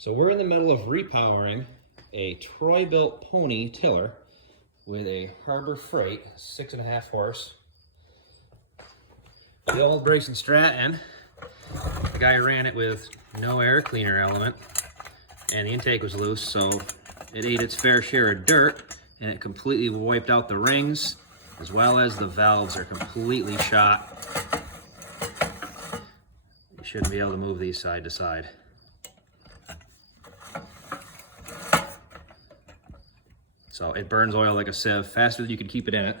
So we're in the middle of repowering a Troy-built pony tiller with a Harbor Freight 6.5 horse. The old Brace & Stratton, the guy ran it with no air cleaner element, and the intake was loose, so it ate its fair share of dirt, and it completely wiped out the rings, as well as the valves are completely shot. You shouldn't be able to move these side to side. So it burns oil like a sieve, faster than you could keep it in it.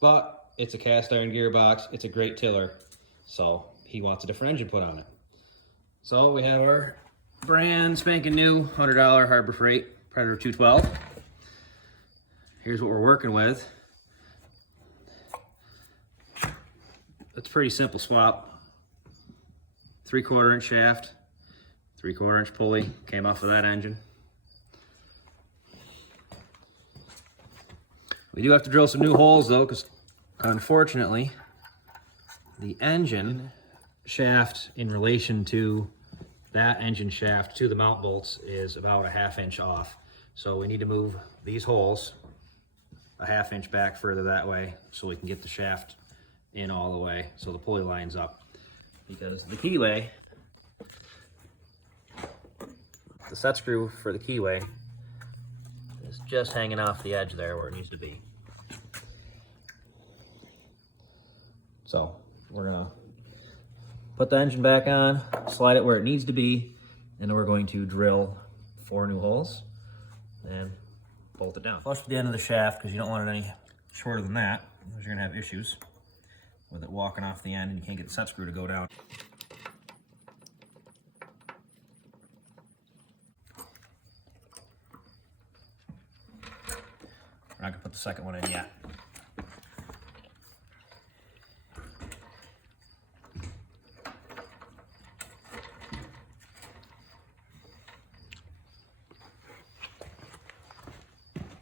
But it's a cast iron gearbox, it's a great tiller, so he wants a different engine put on it. So we have our brand spanking new $100 Harbor Freight Predator 212. Here's what we're working with. It's a pretty simple swap. 3/4 inch shaft, 3/4 inch pulley, came off of that engine. We do have to drill some new holes though, because unfortunately, the engine shaft in relation to that engine shaft to the mount bolts is about a 1/2 inch off. So we need to move these holes a 1/2 inch back further that way so we can get the shaft in all the way so the pulley lines up. Because the keyway, the set screw for the keyway is just hanging off the edge there where it needs to be. So we're gonna put the engine back on, slide it where it needs to be, and then we're going to drill 4 new holes and bolt it down. Flush to the end of the shaft because you don't want it any shorter than that, because you're gonna have issues with it walking off the end and you can't get the set screw to go down. We're not gonna put the second one in yet.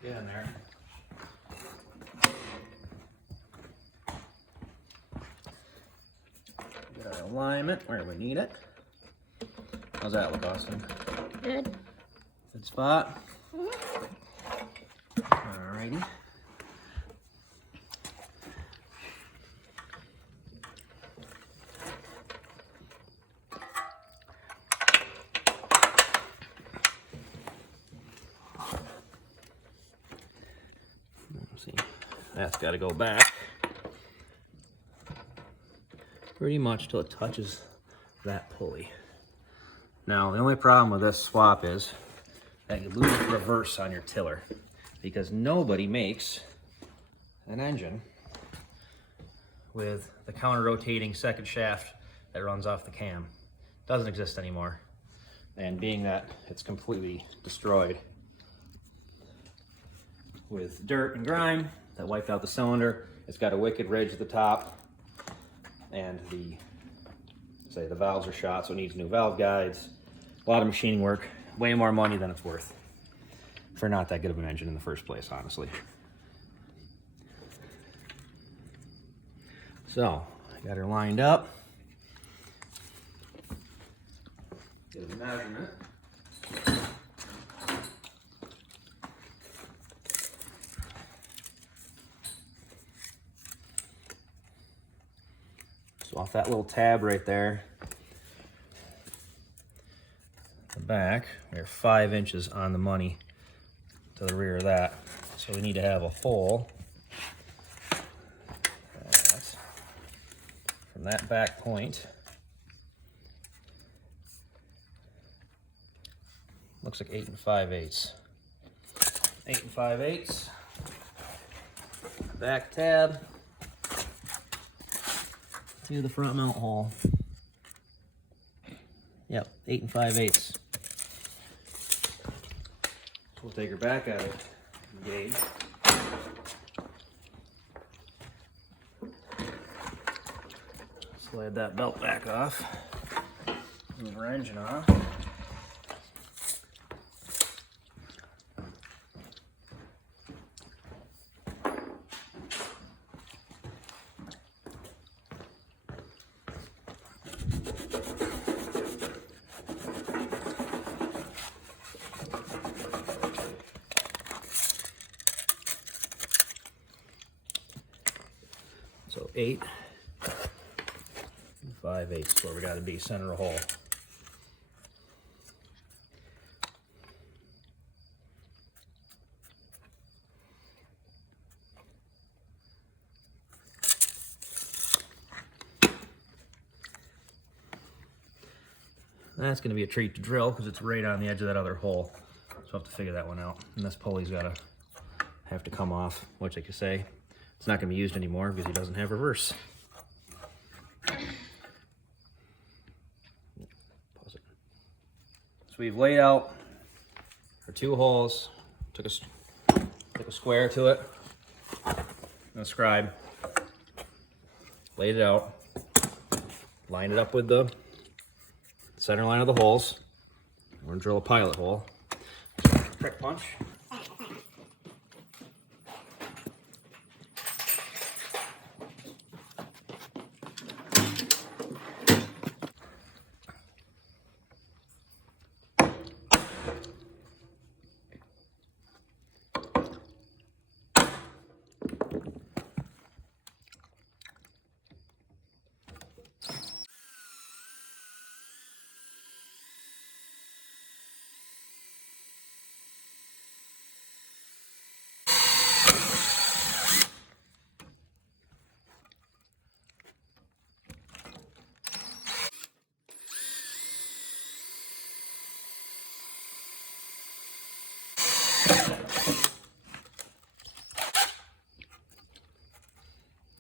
Get in there. Get our alignment where we need it. How's that look, Austin? Good. Good spot. Alrighty. Let's see. That's got to go back pretty much till it touches that pulley. Now, the only problem with this swap is that you lose reverse on your tiller, because nobody makes an engine with the counter-rotating second shaft that runs off the cam. Doesn't exist anymore. And being that it's completely destroyed with dirt and grime that wiped out the cylinder, it's got a wicked ridge at the top, and the valves are shot, so it needs new valve guides. A lot of machining work, way more money than it's worth for not that good of an engine in the first place, honestly. So, I got her lined up. Get a measurement. So off that little tab right there, the back, we're 5 inches on the money to the rear of that. So we need to have a hole from that back point. Looks like 8 5/8. 8 5/8. Back tab to the front mount hole. Yep, 8 5/8. We'll take her back out of the gauge. Slide that belt back off. Move our engine off. 8. 5/8 is where we got to be, center of hole. That's going to be a treat to drill because it's right on the edge of that other hole. So I'll have to figure that one out. And this pulley's got to have to come off, which I could say it's not going to be used anymore because he doesn't have reverse. Pause it. So we've laid out our 2 holes, took a square to it, and a scribe, laid it out, lined it up with the center line of the holes. We're going to drill a pilot hole. Prick punch.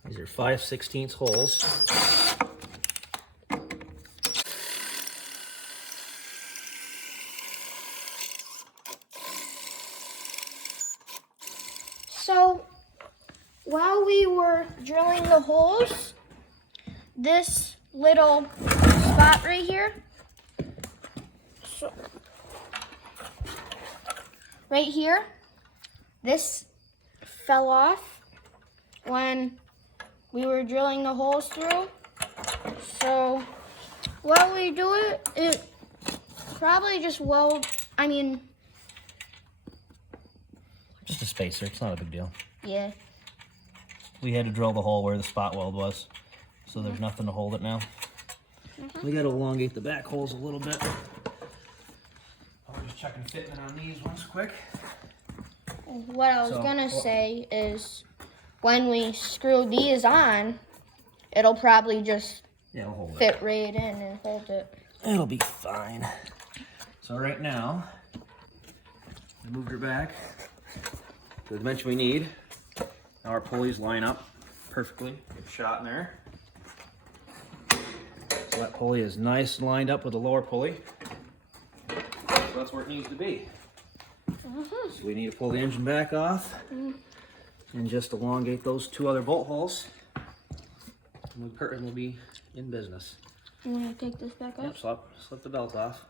These are 5/16 holes. So while we were drilling the holes, this little spot right here, right here, this fell off when we were drilling the holes through. So while we do it, it probably just Just a spacer, it's not a big deal. yeah. We had to drill the hole where the spot weld was, so there's nothing to hold it now. We got to elongate the back holes a little bit. I'll just check and fitment on these ones quick. What I was gonna say is when we screw these on, it'll probably just Yeah, we'll hold fit right in and hold it. It'll be fine. So right now, I moved her back to the dimension we need. Now our pulleys line up perfectly. Good shot in there. So that pulley is nice and lined up with the lower pulley. So that's where it needs to be. So we need to pull the engine back off and just elongate those 2 other bolt holes. And we'll be in business. You want to take this back off? Yep, slip the belt off.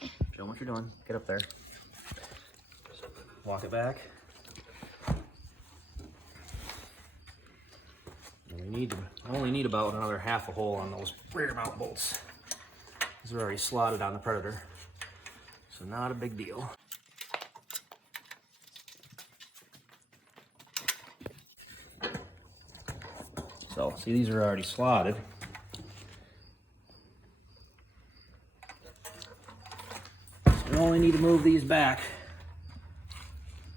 Show them what you're doing. Get up there. Walk it back. And we only need about another half a hole on those rear mount bolts. These are already slotted on the Predator, so not a big deal. So, see, these are already slotted. So we only need to move these back,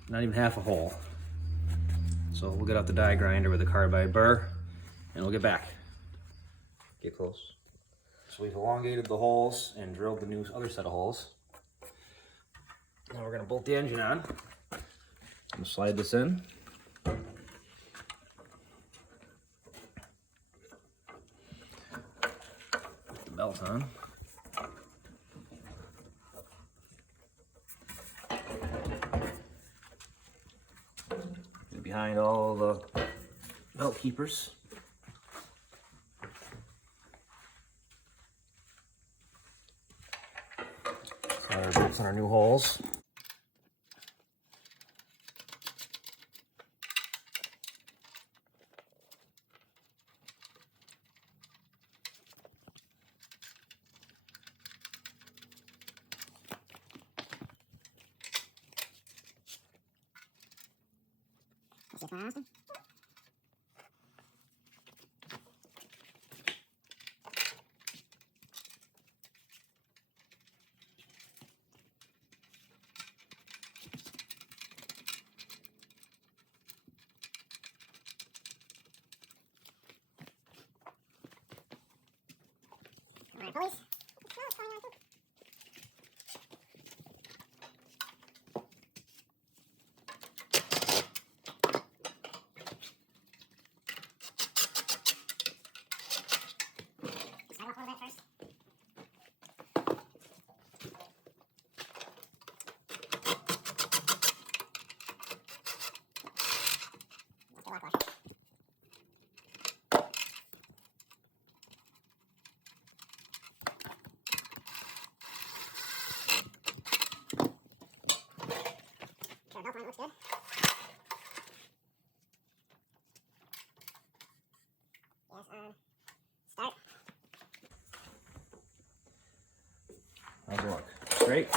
not even half a hole. So we'll get out the die grinder with the carbide burr, and we'll get back. Get close. So we've elongated the holes and drilled the new other set of holes. Now we're going to bolt the engine on. I'm going to slide this in. Put the belt on. Behind all the belt keepers. Slide our bolts on our new holes. pulleys. Start off a little bit first. Still lock wash. Sure, belt line looks good. Yes, start. How's it look? Great.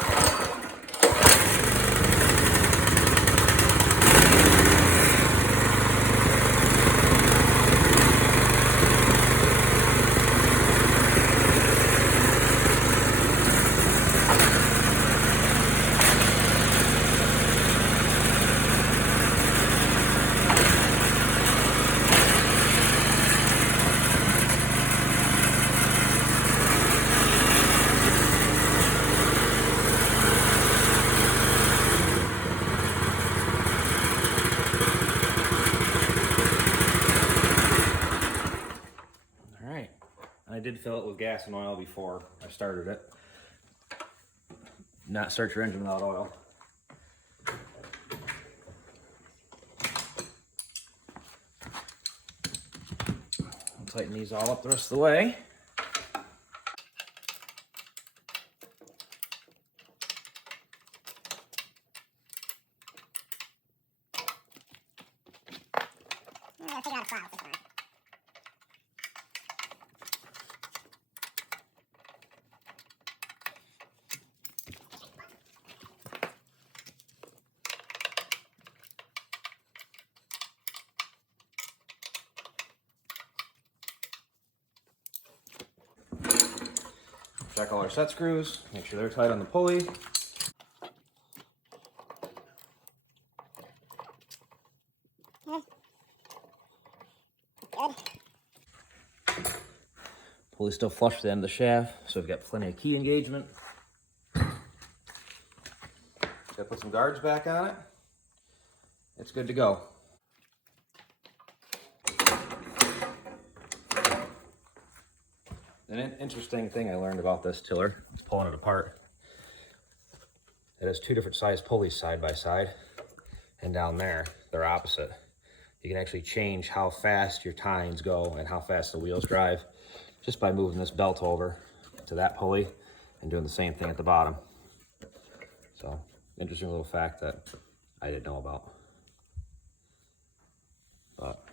I did fill it with gas and oil before I started it. Not start your engine without oil. I'll tighten these all up the rest of the way. I'm gonna figure out a plow this one. Check all our set screws, make sure they're tight on the pulley. Good. Pulley's still flush with the end of the shaft, so we've got plenty of key engagement. Gotta put some guards back on it. It's good to go. An interesting thing I learned about this tiller, pulling it apart, it has two different size pulleys side by side, and down there, they're opposite. You can actually change how fast your tines go and how fast the wheels drive just by moving this belt over to that pulley and doing the same thing at the bottom. So, interesting little fact that I didn't know about. But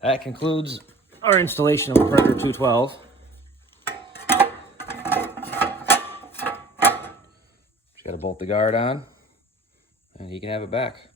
that concludes our installation of the Predator 212. Just got to bolt the guard on, and you can have it back.